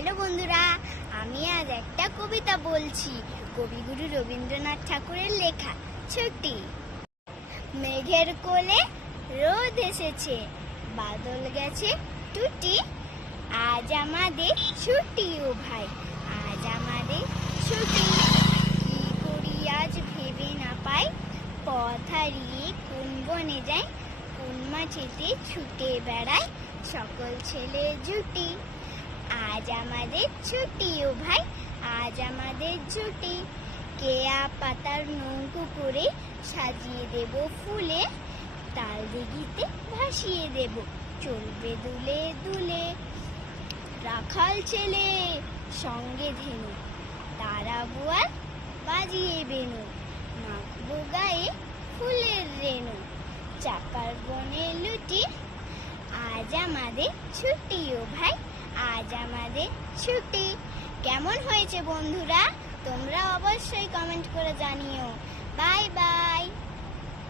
Hello বন্ধুরা, আমি আজ একটা কবিতা বলছি। কবিগুরু রবীন্দ্রনাথ ঠাকুরের লেখা ছুটি। মেঘের কোলে রোদ এসেছে, বাদল গেছে টুটি। আজ আমাদের ছুটি ও ভাই, আজ আমাদের ছুটি। কি করি আজ ভেবে না পাই, পথ হারিয়ে কোন বনে যাই। কোন মাঠেতে ছুটে বেড়ায় সকল ছেলে জুটি। আমাদের ছুটি, ও ভাই। আজ আমাদের ছুটি। কেয়া পাতার নৌকো করে সাজিয়ে দেব ফুলে, তাল দিঘিতে ভাসিয়ে দেব। চলবে দুলে দুলে, রাখাল ছেলে সঙ্গে ধেনু। তারা বুয়ার বাজিয়ে বেনু। মাখবো গায়ে ফুলের রেনু চাকার বনে লুটি। আজ আমাদের ছুটি, ও ভাই। আজ আমাদের ছুটি। কেমন হয়েছে বন্ধুরা? তোমরা অবশ্যই কমেন্ট করে জানিও।